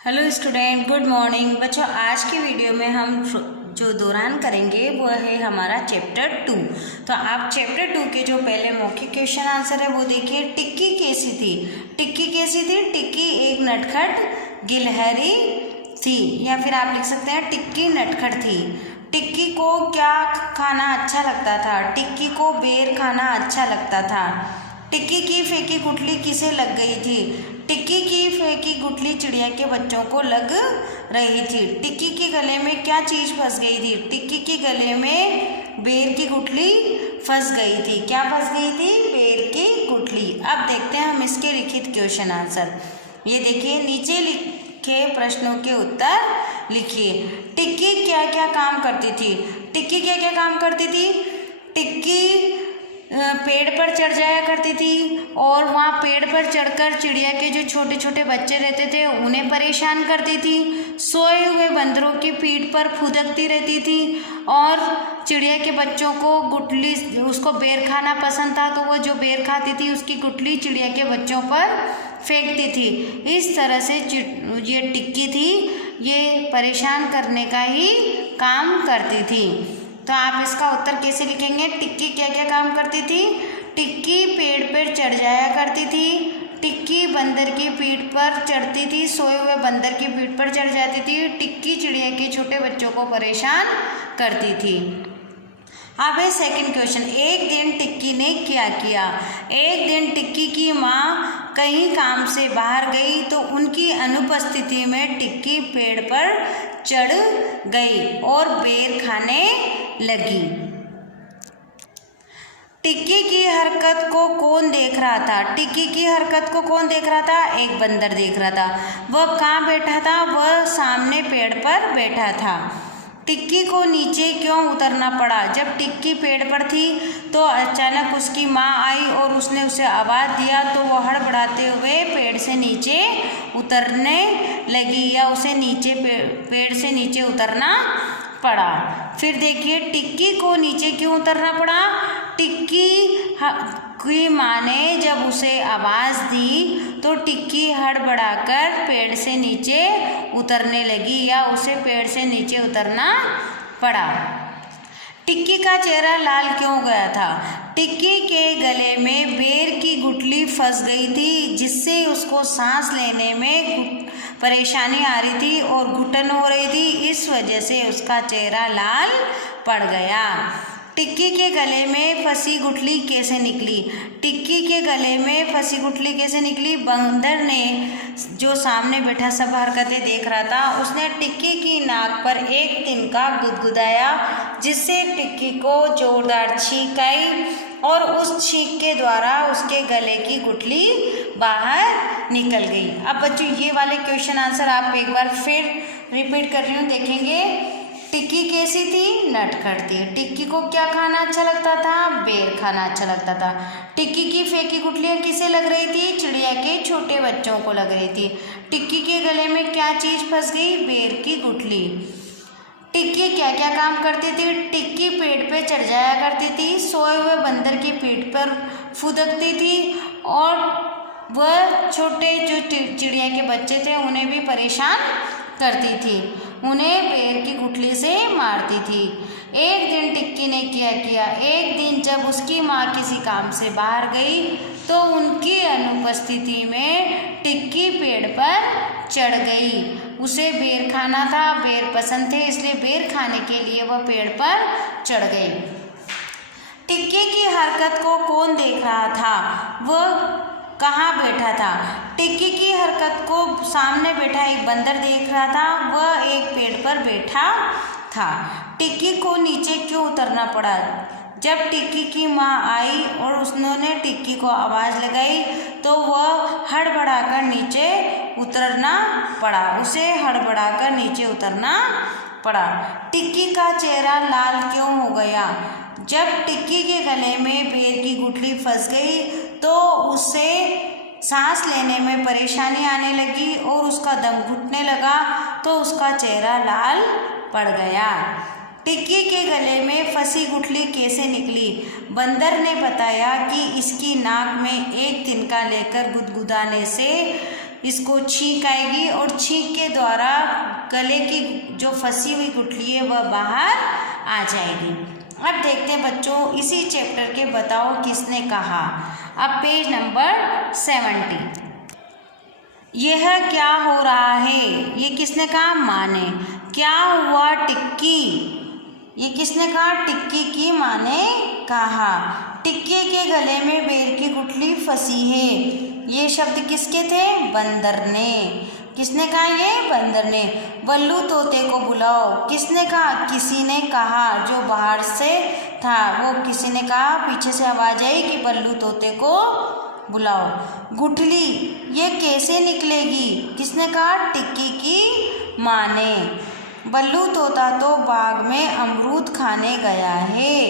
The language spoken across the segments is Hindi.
हेलो स्टूडेंट, गुड मॉर्निंग बच्चों। आज की वीडियो में हम जो दौरान करेंगे वो है हमारा चैप्टर 2। तो आप चैप्टर 2 के जो पहले मौखिक क्वेश्चन आंसर है वो देखिए। टिक्की कैसी थी? टिक्की कैसी थी? टिक्की एक नटखट गिलहरी थी, या फिर आप लिख सकते हैं टिक्की नटखट थी। टिक्की को क्या खाना अच्छा लगता था? टिक्की को बेर खाना अच्छा लगता था। टिक्की की फेंकी गुठली किसे लग गई थी? टिक्की की फेंकी गुठली चिड़िया के बच्चों को लग रही थी। टिक्की के गले में क्या चीज़ फंस गई थी? टिक्की के गले में बेर की गुठली फंस गई थी। क्या फंस गई थी? बेर की गुठली। अब देखते हैं हम इसके लिखित क्वेश्चन आंसर। ये देखिए, नीचे लिखे प्रश्नों के उत्तर लिखिए। टिक्की क्या क्या काम करती थी? टिक्की क्या क्या काम करती थी? टिक्की पेड़ पर चढ़ जाया करती थी और वहाँ पेड़ पर चढ़कर चिड़िया के जो छोटे छोटे बच्चे रहते थे उन्हें परेशान करती थी। सोए हुए बंदरों की पीठ पर फुदकती रहती थी और चिड़िया के बच्चों को गुठली, उसको बेर खाना पसंद था तो वो जो बेर खाती थी उसकी गुठली चिड़िया के बच्चों पर फेंकती थी। इस तरह से ये टिक्की थी, ये परेशान करने का ही काम करती थी। तो आप इसका उत्तर कैसे लिखेंगे? टिक्की क्या क्या काम करती थी? टिक्की पेड़ पर चढ़ जाया करती थी। टिक्की बंदर की पीठ पर चढ़ती थी, सोए हुए बंदर की पीठ पर चढ़ जाती थी। टिक्की चिड़िया के छोटे बच्चों को परेशान करती थी। अब है सेकंड क्वेश्चन। एक दिन टिक्की ने क्या किया? एक दिन टिक्की की माँ कहीं काम से बाहर गई तो उनकी अनुपस्थिति में टिक्की पेड़ पर चढ़ गई और बेर खाने लगी। टिक्की की हरकत को कौन देख रहा था? टिक्की की हरकत को कौन देख रहा था? एक बंदर देख रहा था। वह कहाँ बैठा था? वह सामने पेड़ पर बैठा था। टिक्की को नीचे क्यों उतरना पड़ा? जब टिक्की पेड़ पर थी तो अचानक उसकी माँ आई और उसने उसे आवाज़ दिया तो वह हड़बड़ाते हुए पेड़ से नीचे उतरने लगी, या उसे नीचे पेड़ से नीचे उतरना पड़ा। फिर देखिए, टिक्की को नीचे क्यों उतरना पड़ा? टिक्की की माँ ने जब उसे आवाज़ दी तो टिक्की हड़बड़ाकर पेड़ से नीचे उतरने लगी, या उसे पेड़ से नीचे उतरना पड़ा। टिक्की का चेहरा लाल क्यों हो गया था? टिक्की के गले में बेर की गुठली फंस गई थी, जिससे उसको सांस लेने में परेशानी आ रही थी और घुटन हो रही थी। इस वजह से उसका चेहरा लाल पड़ गया। टिक्की के गले में फंसी गुठली कैसे निकली? टिक्की के गले में फंसी गुठली कैसे निकली? बंदर ने, जो सामने बैठा सब हरकतें देख रहा था, उसने टिक्की की नाक पर एक तिनका गुदगुदाया, जिससे टिक्की को जोरदार छींक आई और उस छींक के द्वारा उसके गले की गुठली बाहर निकल गई। अब बच्चों, ये वाले क्वेश्चन आंसर आप एक बार फिर रिपीट कर रही हूँ, देखेंगे। टिक्की कैसी थी? नटखट थी। टिक्की को क्या खाना अच्छा लगता था? बेर खाना अच्छा लगता था। टिक्की की फेंकी गुठलियाँ किसे लग रही थी? चिड़िया के छोटे बच्चों को लग रही थी। टिक्की के गले में क्या चीज़ फंस गई? बेर की गुठली। टिक्की क्या क्या काम करती थी? टिक्की पेड़ पे चढ़ जाया करती थी, सोए हुए बंदर की पीठ पर फुदकती थी और वह छोटे जो चिड़िया के बच्चे थे उन्हें भी परेशान करती थी, उन्हें बेर की गुठली से मारती थी। एक दिन टिक्की ने क्या किया? एक दिन जब उसकी माँ किसी काम से बाहर गई तो उनकी अनुपस्थिति में टिक्की पेड़ पर चढ़ गई। उसे बेर खाना था, बेर पसंद थे, इसलिए बेर खाने के लिए वह पेड़ पर चढ़ गई। टिक्की की हरकत को कौन देख रहा था? वह कहाँ बैठा था? टिक्की की हरकत को सामने बैठा एक बंदर देख रहा था, वह एक पेड़ पर बैठा था। टिक्की को नीचे क्यों उतरना पड़ा? जब टिक्की की माँ आई और उसने टिक्की को आवाज़ लगाई तो वह हड़बड़ाकर नीचे उतरना पड़ा, उसे हड़बड़ाकर नीचे उतरना पड़ा। टिक्की का चेहरा लाल क्यों हो गया? जब टिक्की के गले में बेर की गुठली फंस गई तो उसे सांस लेने में परेशानी आने लगी और उसका दम घुटने लगा, तो उसका चेहरा लाल पड़ गया। टिक्की के गले में फंसी गुठली कैसे निकली? बंदर ने बताया कि इसकी नाक में एक तिनका लेकर गुदगुदाने से इसको छींक आएगी और छींक के द्वारा गले की जो फंसी हुई गुठली है वह बाहर आ जाएगी। अब देखते हैं बच्चों इसी चैप्टर के बताओ किसने कहा। अब पेज नंबर 70। यह क्या हो रहा है, ये किसने कहा, माँ ने। क्या हुआ टिक्की, ये किसने कहा, टिक्की की माँ ने कहा। टिक्की के गले में बेर की गुठली फंसी है, ये शब्द किसके थे, बंदर ने। किसने कहा, ये बंदर ने। बल्लू तोते को बुलाओ, किसने कहा, किसी ने कहा जो बाहर से था, वो किसी ने कहा, पीछे से आवाज आई कि बल्लू तोते को बुलाओ। गुठली ये कैसे निकलेगी, किसने कहा, टिक्की की माँ ने। बल्लू तोता तो बाग में अमरूद खाने गया है,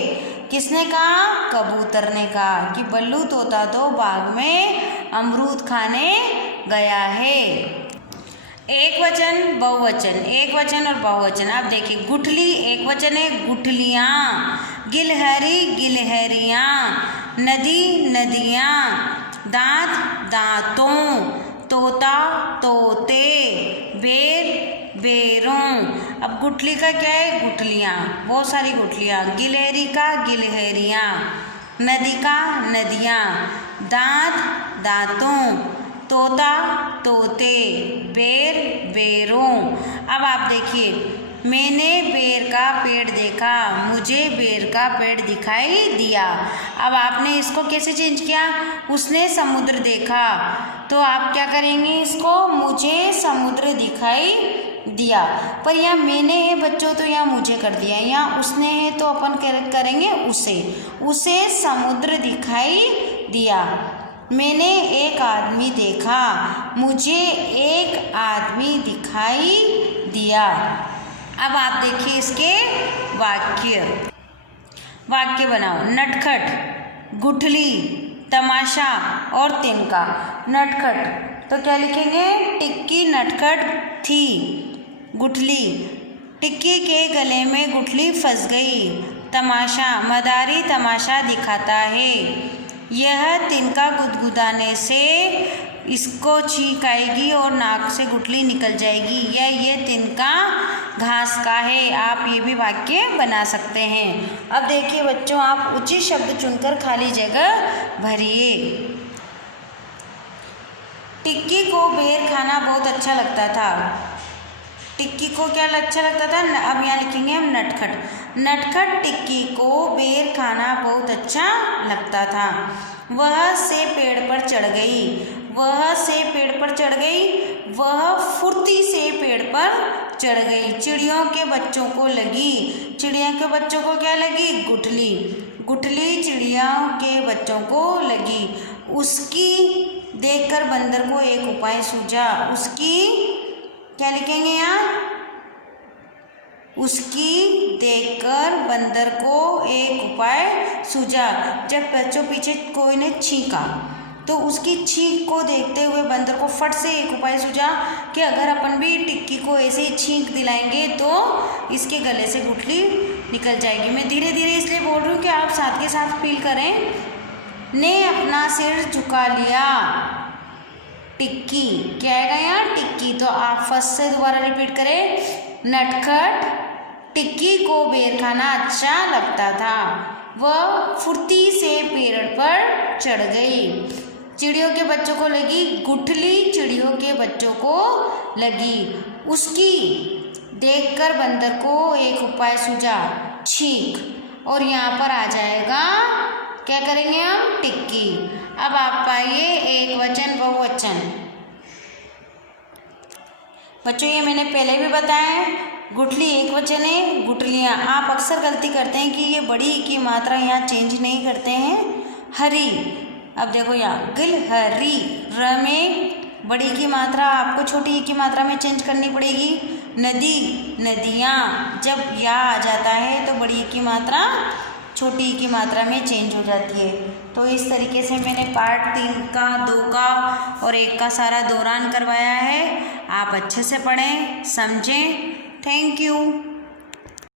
किसने कहा, कबूतर ने कहा कि बल्लू तोता तो बाग में अमरूद खाने गया है। एक वचन बहुवचन, एक वचन और बहुवचन। अब देखिए गुठली एक वचन है, गुठलियाँ। गिलहरी गिलहरियाँ, नदी नदियाँ, दांत दांतों, तोता तोते, बेर बेरों। अब गुठली का क्या है, गुठलियाँ, बहुत सारी गुठलियाँ। गिलहरी का गिलहरियाँ, नदी का नदियाँ, दांत दांतों, तोता तोते, बेर बेरों। अब आप देखिए, मैंने बेर का पेड़ देखा, मुझे बेर का पेड़ दिखाई दिया। अब आपने इसको कैसे चेंज किया, उसने समुद्र देखा, तो आप क्या करेंगे इसको, मुझे समुद्र दिखाई दिया। पर यहाँ मैंने है बच्चों तो यहाँ मुझे कर दिया, यहाँ उसने है तो अपन करेंगे उसे। उसे समुद्र दिखाई दिया। मैंने एक आदमी देखा, मुझे एक आदमी दिखाई दिया। अब आप देखिए इसके वाक्य बनाओ। नटखट, गुठली, तमाशा और तिनका। नटखट तो क्या लिखेंगे, टिक्की नटखट थी। गुठली, टिक्की के गले में गुठली फंस गई। तमाशा, मदारी तमाशा दिखाता है। यह तिनका गुदगुदाने से इसको छींक आएगी और नाक से गुठली निकल जाएगी। ये तिनका घास का है। आप ये भी वाक्य बना सकते हैं। अब देखिए बच्चों, आप उचित शब्द चुनकर खाली जगह भरिए। टिक्की को बेर खाना बहुत अच्छा लगता था। टिक्की को क्या अच्छा लगता था, अब यहाँ लिखेंगे हम नटखट। नटखट टिक्की को बेर खाना बहुत अच्छा लगता था। वह से पेड़ पर चढ़ गई, वह से पेड़ पर चढ़ गई, वह फुर्ती से पेड़ पर चढ़ गई। चिड़ियों के बच्चों को लगी, चिड़ियों के बच्चों को क्या लगी, गुठली। गुठली चिड़ियों के बच्चों को लगी। उसकी देखकर बंदर को एक उपाय सूझा। उसकी क्या लिखेंगे यहाँ, उसकी देखकर बंदर को एक उपाय सूझा। जब बच्चों पीछे कोई ने छींका तो उसकी छींक को देखते हुए बंदर को फट से एक उपाय सूझा कि अगर अपन भी टिक्की को ऐसे ही छींक दिलाएंगे तो इसके गले से गुठली निकल जाएगी। मैं धीरे धीरे इसलिए बोल रही हूँ कि आप साथ के साथ फील करें। ने अपना सिर झुका लिया। टिक्की क्या है यहाँ, टिक्की। तो आप फर्स्ट से दोबारा रिपीट करें। नटखट टिक्की को बेर खाना अच्छा लगता था। वह फुर्ती से पेड़ पर चढ़ गई। चिड़ियों के बच्चों को लगी गुठली, चिड़ियों के बच्चों को लगी। उसकी देखकर बंदर को एक उपाय सूझा, छींक। और यहाँ पर आ जाएगा, क्या करेंगे हम, टिक्की। अब आप पाइए एक वचन बहुवचन। बच्चों ये मैंने पहले भी बताया है, गुठली एक वचन है, गुठलियाँ। आप अक्सर गलती करते हैं कि ये बड़ी की मात्रा यहाँ चेंज नहीं करते हैं। हरी, अब देखो यहाँ गिलहरी, र में बड़ी की मात्रा आपको छोटी की मात्रा में चेंज करनी पड़ेगी। नदी, नदियाँ, जब या आ जाता है तो बड़ी की मात्रा छोटी की मात्रा में चेंज हो जाती है। तो इस तरीके से मैंने पार्ट 3 का, 2 का और 1 का सारा दौरान करवाया है। आप अच्छे से पढ़ें, समझें। Thank you.